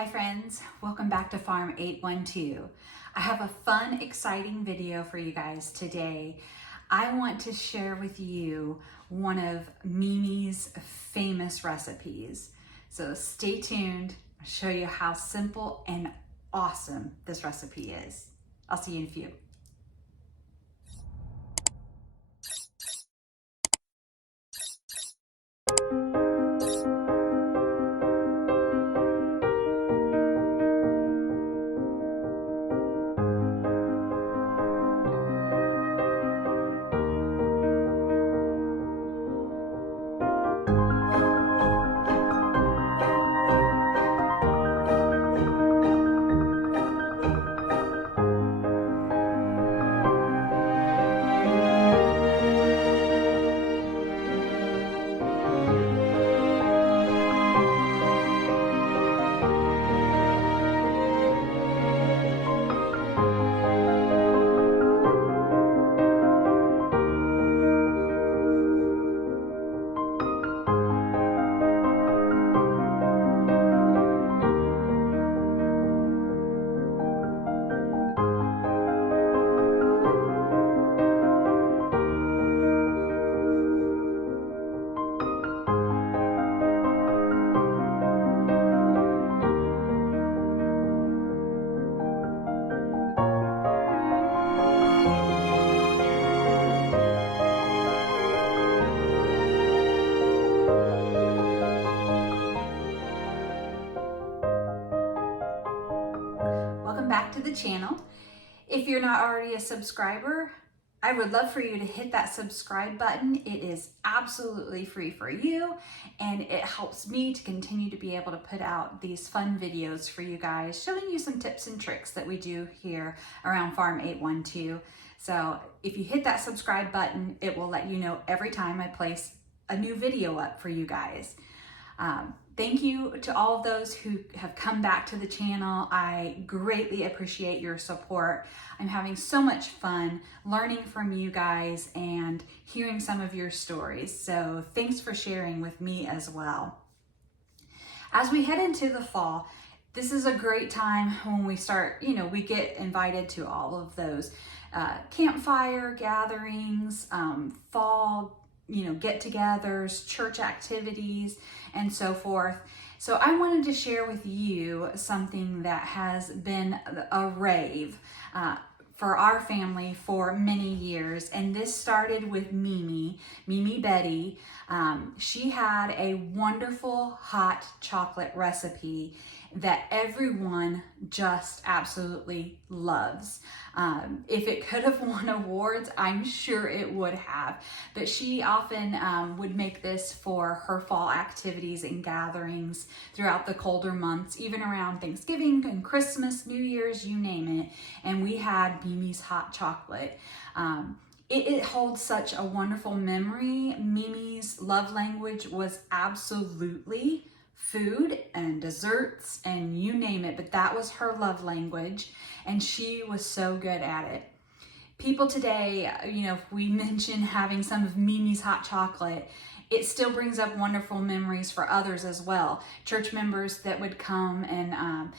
Hi friends, welcome back to Farm 812. I have a fun, exciting video for you guys today. I want to share with you one of Mimi's famous recipes. So stay tuned, I'll show you how simple and awesome this recipe is. I'll see you in a few. Back to the channel. If you're not already a subscriber, I would love for you to hit that subscribe button. It is absolutely free for you and it helps me to continue to be able to put out these fun videos for you guys, showing you some tips and tricks that we do here around Farm 812. So if you hit that subscribe button, it will let you know every time I place a new video up for you guys. Thank you to all of those who have come back to the channel. I greatly appreciate your support. I'm having so much fun learning from you guys and hearing some of your stories. So thanks for sharing with me as well. As we head into the fall, this is a great time when we start, we get invited to all of those campfire gatherings, fall get-togethers, church activities, and so forth. So I wanted to share with you something that has been a rave for our family for many years. And this started with Mimi Betty. She had a wonderful hot chocolate recipe that everyone just absolutely loves. If it could have won awards, I'm sure it would have. But she often would make this for her fall activities and gatherings throughout the colder months, even around Thanksgiving and Christmas, New Year's, you name it. And we had Mimi's hot chocolate. It holds such a wonderful memory. Mimi's love language was absolutely food and desserts and you name it, but that was her love language and she was so good at it. People today, if we mention having some of Mimi's hot chocolate, it still brings up wonderful memories for others as well. Church members that would come and,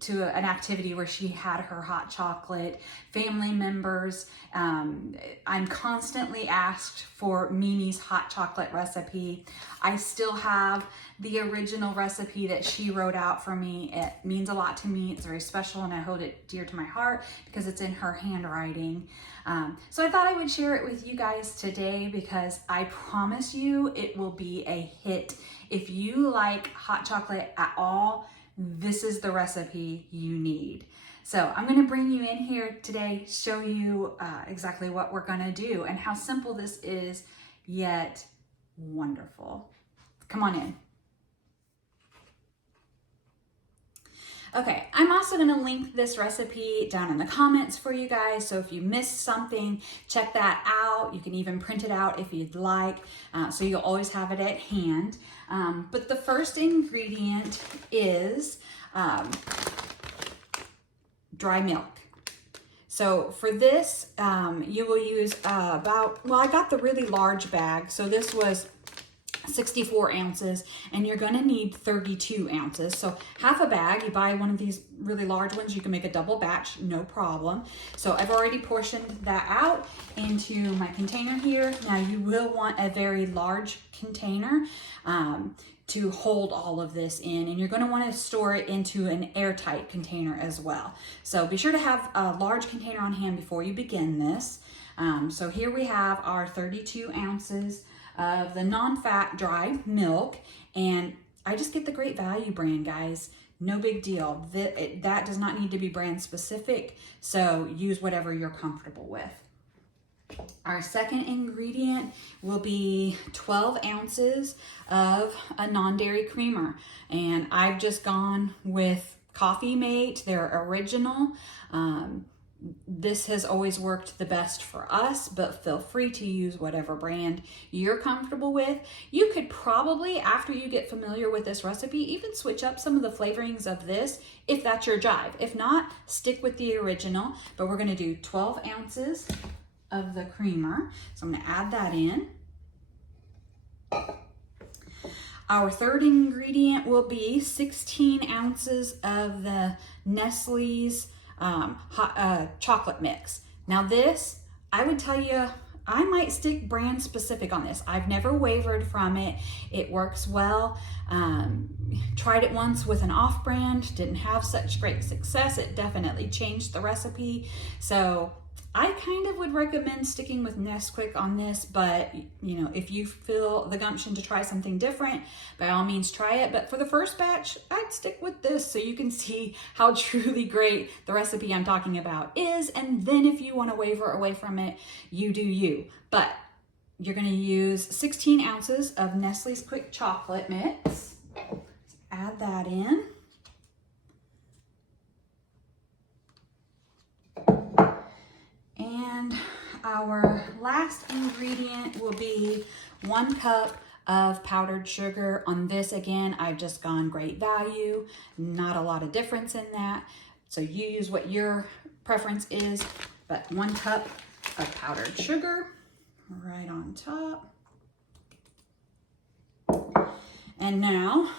to an activity where she had her hot chocolate, family members. I'm constantly asked for Mimi's hot chocolate recipe. I still have the original recipe that she wrote out for me. It means a lot to me. It's very special and I hold it dear to my heart because it's in her handwriting. So I thought I would share it with you guys today because I promise you it will be a hit. If you like hot chocolate at all, this is the recipe you need. So I'm going to bring you in here today, show you exactly what we're going to do and how simple this is, yet wonderful. Come on in. Okay, I'm also going to link this recipe down in the comments for you guys. So if you missed something, check that out. You can even print it out if you'd like. So you'll always have it at hand. But the first ingredient is dry milk. So for this, you will use I got the really large bag. So this was 64 ounces, and you're gonna need 32 ounces. So half a bag, you buy one of these really large ones, you can make a double batch, no problem. So I've already portioned that out into my container here. Now you will want a very large container to hold all of this in, and you're gonna wanna store it into an airtight container as well. So be sure to have a large container on hand before you begin this. So here we have our 32 ounces of the non-fat dry milk, and I just get the Great Value brand, guys. No big deal. That does not need to be brand specific, so use whatever you're comfortable with. Our second ingredient will be 12 ounces of a non-dairy creamer, and I've just gone with Coffee Mate, their original. This has always worked the best for us, but feel free to use whatever brand you're comfortable with. You could probably, after you get familiar with this recipe, even switch up some of the flavorings of this if that's your jive. If not, stick with the original, but we're gonna do 12 ounces of the creamer. So I'm gonna add that in. Our third ingredient will be 16 ounces of the Nestle's chocolate mix. Now this, I would tell you, I might stick brand specific on this. I've never wavered from it. It works well. Tried it once with an off brand, didn't have such great success. It definitely changed the recipe. So I kind of would recommend sticking with Nesquik on this, but you know, if you feel the gumption to try something different, by all means try it. But for the first batch, I'd stick with this so you can see how truly great the recipe I'm talking about is. And then if you want to waver away from it, you do you. But you're going to use 16 ounces of Nestle's Quick Chocolate Mix. Add that in. And our last ingredient will be 1 cup of powdered sugar. On this, again, I've just gone Great Value. Not a lot of difference in that. So you use what your preference is, but 1 cup of powdered sugar right on top. And now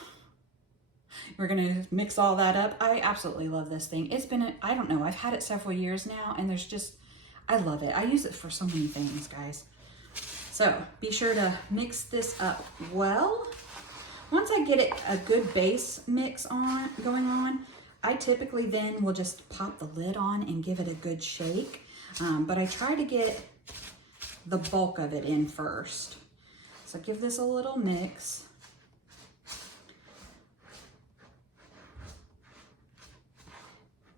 we're gonna mix all that up. I absolutely love this thing. It's been, I don't know, I've had it several years now, and there's just, I love it. I use it for so many things, guys. So be sure to mix this up well. Once I get it a good base mix going on, I typically then will just pop the lid on and give it a good shake. But I try to get the bulk of it in first. So give this a little mix.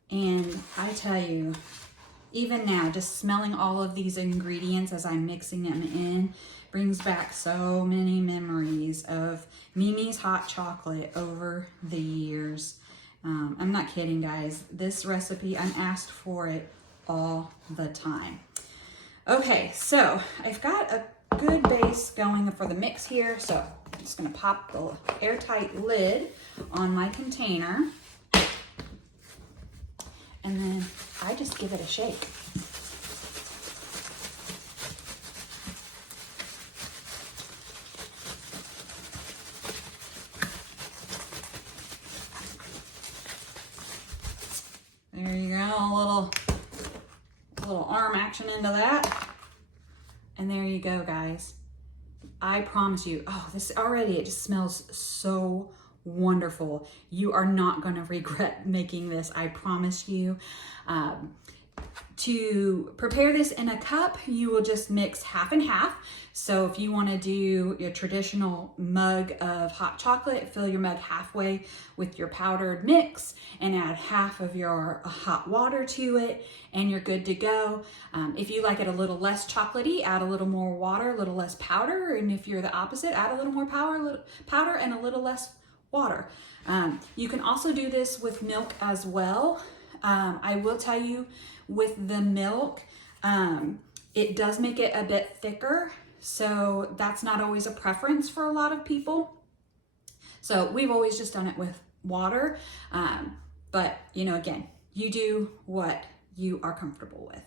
And I tell you, even now, just smelling all of these ingredients as I'm mixing them in brings back so many memories of Mimi's hot chocolate over the years. I'm not kidding, guys. This recipe, I'm asked for it all the time. Okay, so I've got a good base going for the mix here. So I'm just gonna pop the airtight lid on my container. And then I just give it a shake. There you go, a little arm action into that. And there you go, guys. I promise you, oh, this already, it just smells so wonderful. You are not going to regret making this, I promise you. To prepare this in a cup, you will just mix half and half. So if you want to do your traditional mug of hot chocolate, fill your mug halfway with your powdered mix and add half of your hot water to it, and you're good to go. If you like it a little less chocolatey, add a little more water, a little less powder. And if you're the opposite, add a little more powder and a little less water. You can also do this with milk as well. I will tell you, with the milk, it does make it a bit thicker, so that's not always a preference for a lot of people. So we've always just done it with water, but you know, again, you do what you are comfortable with.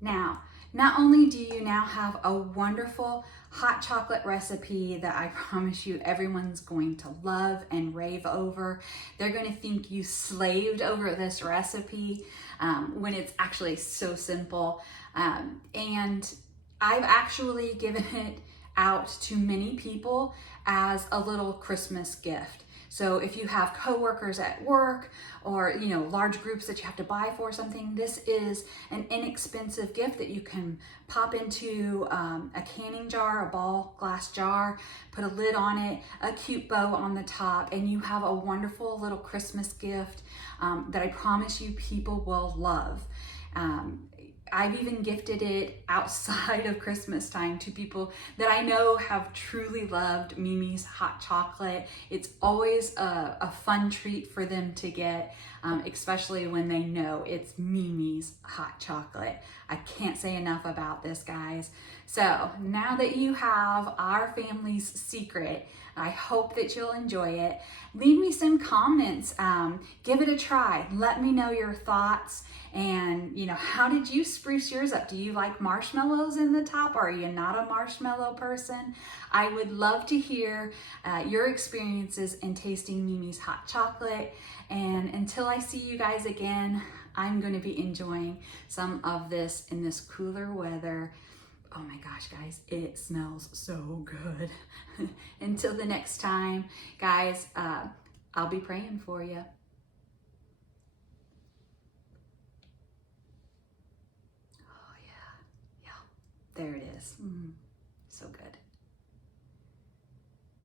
Now, Not only do you now have a wonderful hot chocolate recipe that I promise you everyone's going to love and rave over. They're going to think you slaved over this recipe when it's actually so simple. And I've actually given it out to many people as a little Christmas gift. So if you have coworkers at work or, you know, large groups that you have to buy for something, this is an inexpensive gift that you can pop into a canning jar, a ball glass jar, put a lid on it, a cute bow on the top, and you have a wonderful little Christmas gift that I promise you people will love. I've even gifted it outside of Christmas time to people that I know have truly loved Mimi's hot chocolate. It's always a fun treat for them to get, especially when they know it's Mimi's hot chocolate. I can't say enough about this, guys. So now that you have our family's secret, I hope that you'll enjoy it. Leave me some comments. Give it a try. Let me know your thoughts. And, you know, how did you spruce yours up? Do you like marshmallows in the top? Or are you not a marshmallow person? I would love to hear your experiences in tasting Mimi's hot chocolate. And until I see you guys again, I'm going to be enjoying some of this in this cooler weather. Oh my gosh, guys, it smells so good. Until the next time, guys, I'll be praying for you. Oh yeah, yeah, there it is. So good.